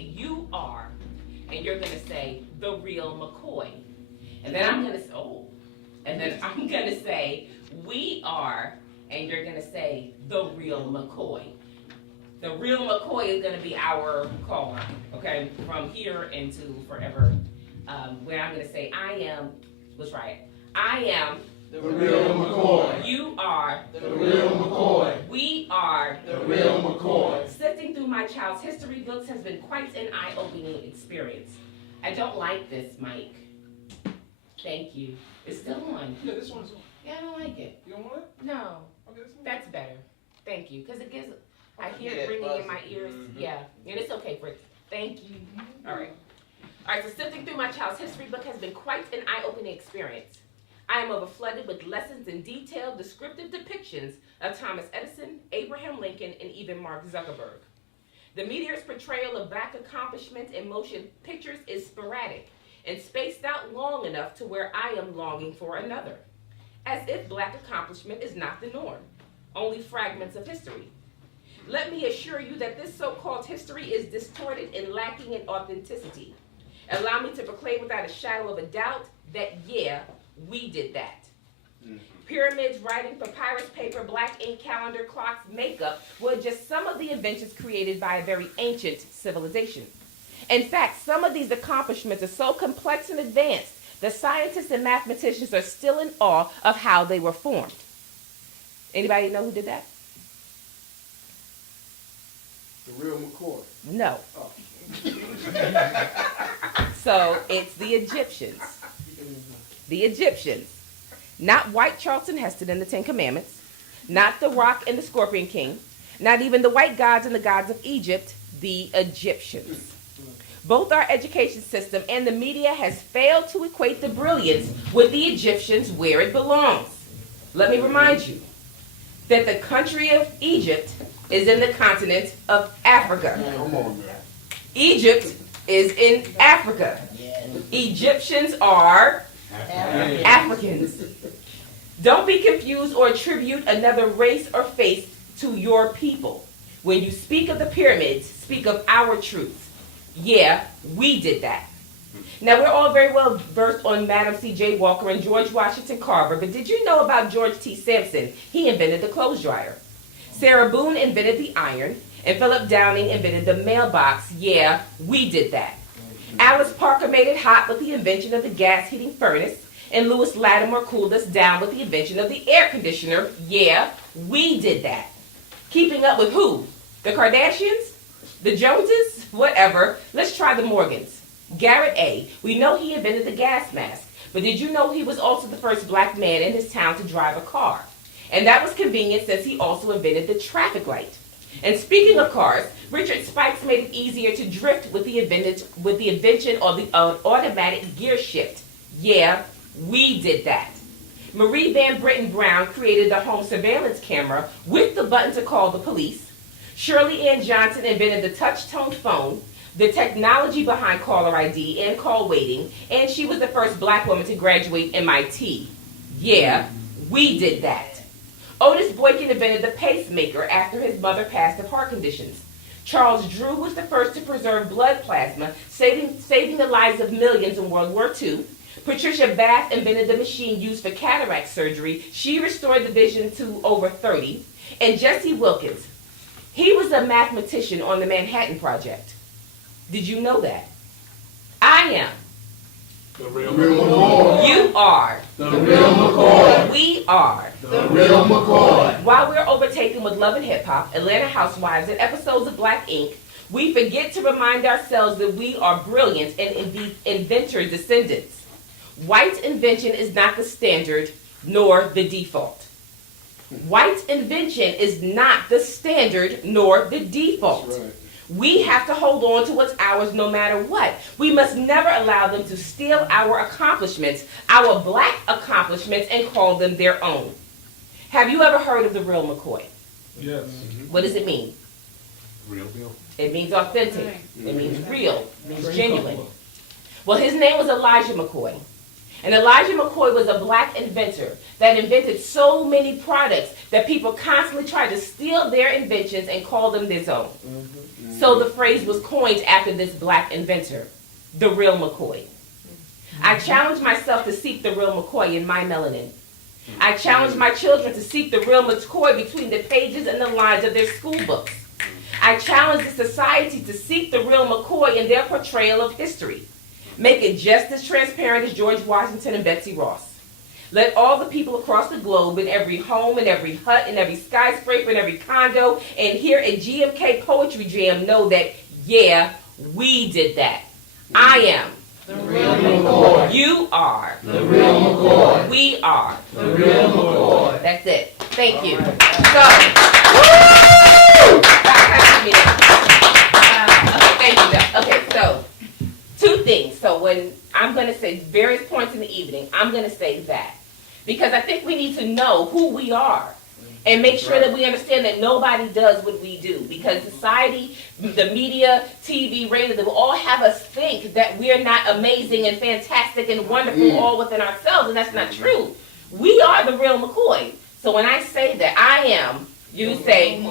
say you are, and you're going to say the real McCoy. And then I'm going to say, I'm going to say we are, and you're going to say the real McCoy. The real McCoy is going to be our call line, okay, from here into forever, where I'm going to say I am, let's try it. I am the real McCoy. You are the real McCoy. We are the real McCoy. Sifting through my child's history books has been quite an eye-opening experience. I don't like this mic. Thank you. It's still on. Yeah, this one's on. Yeah, I don't like it. You don't want it? No. Okay, this one. That's better. Thank you. Because it gives, I hear Yeah, it ringing in my buzzing. ears. Yeah. And it's okay for it. Thank you. All right. All right, so sifting through my child's history book has been quite an eye-opening experience. I am overflooded with lessons and detailed, descriptive depictions of Thomas Edison, Abraham Lincoln, and even Mark Zuckerberg. The media's portrayal of Black accomplishments in motion pictures is sporadic and spaced out long enough to where I am longing for another. As if Black accomplishment is not the norm, only fragments of history. Let me assure you that this so-called history is distorted and lacking in authenticity. Allow me to proclaim without a shadow of a doubt that, yeah, we did that. Pyramids, writing, papyrus paper, black ink, calendar, clocks, makeup were just some of the inventions created by a very ancient civilization. In fact, some of these accomplishments are so complex and advanced that scientists and mathematicians are still in awe of how they were formed. Anybody know who did that? The real McCoy. No. Oh. So it's the Egyptians. The Egyptians. Not white Charlton Heston and the Ten Commandments. Not the Rock and the Scorpion King. Not even the white gods and the gods of Egypt. The Egyptians. Both our education system and the media has failed to equate the brilliance with the Egyptians where it belongs. Let me remind you that the country of Egypt is in the continent of Africa. Come on, man. Egypt is in Africa. Egyptians are Africans. Don't be confused or attribute another race or faith to your people. When you speak of the pyramids, speak of our truth. Yeah, we did that. Now, we're all very well versed on Madam C.J. Walker and George Washington Carver, but did you know about George T. Sampson? He invented the clothes dryer. Sarah Boone invented the iron, and Philip Downing invented the mailbox. Yeah, we did that. Alice Parker made it hot with the invention of the gas heating furnace, and Lewis Lattimore cooled us down with the invention of the air conditioner. Yeah, we did that. Keeping up with who? The Kardashians? The Joneses? Whatever. Let's try the Morgans. Garrett A. We know he invented the gas mask, but did you know he was also the first black man in his town to drive a car? And that was convenient since he also invented the traffic light. And speaking of cars, Richard Spikes made it easier to drift with the invention of the automatic gear shift. Yeah, we did that. Marie Van Brittan Brown created the home surveillance camera with the button to call the police. Shirley Ann Johnson invented the touch-tone phone, the technology behind caller ID and call waiting, and she was the first black woman to graduate MIT. Yeah, we did that. Otis Boykin invented the pacemaker after his mother passed of heart conditions. Charles Drew was the first to preserve blood plasma, saving the lives of millions in World War II. Patricia Bath invented the machine used for cataract surgery. She restored the vision to over 30. And Jesse Wilkins, he was a mathematician on the Manhattan Project. Did you know that? I am. The real McCoy. You are. The real McCoy. We are. The real McCoy. While we're overtaken with Love and Hip Hop, Atlanta Housewives, and episodes of Black Ink, we forget to remind ourselves that we are brilliant and indeed inventor descendants. White invention is not the standard nor the default. White invention is not the standard nor the default. That's right. We have to hold on to what's ours no matter what. We must never allow them to steal our accomplishments, our black accomplishments, and call them their own. Have you ever heard of the real McCoy? Yes. What does it mean? Real deal. It means authentic. It means real. It means genuine. Well, his name was Elijah McCoy. And Elijah McCoy was a black inventor that invented so many products that people constantly tried to steal their inventions and call them their own. So the phrase was coined after this black inventor, the real McCoy. I challenge myself to seek the real McCoy in my melanin. I challenge my children to seek the real McCoy between the pages and the lines of their school books. I challenge the society to seek the real McCoy in their portrayal of history. Make it just as transparent as George Washington and Betsy Ross. Let all the people across the globe, in every home, in every hut, in every skyscraper, in every condo, and here at GMK Poetry Jam know that, yeah, we did that. I am The real McCoy. You are The real McCoy. We are The real McCoy. That's it. Thank you. Right. So, thank you, Beth. Okay, so 2 things. So when I'm going to say various points in the evening, I'm going to say that. Because I think we need to know who we are and make sure that we understand that nobody does what we do. Because society, the media, TV, radio, they will all have us think that we're not amazing and fantastic and wonderful all within ourselves, and that's not true. We are the real McCoy. So when I say that I am, you say, The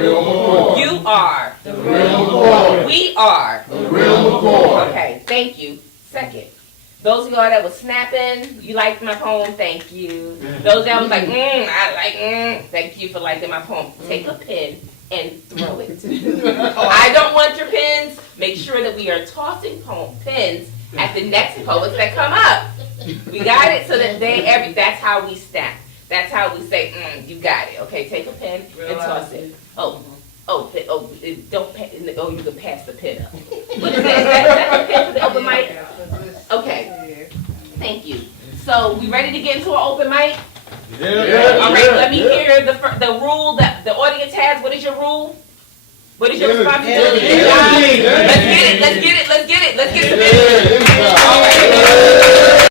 real McCoy. you are, The real McCoy. we are. The real McCoy. Okay, thank you. Second, those of y'all that was snapping, you liked my poem, thank you. Those that was like, thank you for liking my poem. Take a pen and throw it. I don't want your pens. Make sure that we are tossing pens at the next poets that come up. We got it? So that that's how we snap. That's how we say, you got it. Okay, take a pen and toss it. Don't you can pass the pen up. What is that? Is that the pen for the open mic? Okay, thank you. So, we ready to get into an open mic? Yeah. All right, let me hear the rule that the audience has. What is your rule? What is your responsibility? Yeah. Let's get it. Let's get some energy. All right.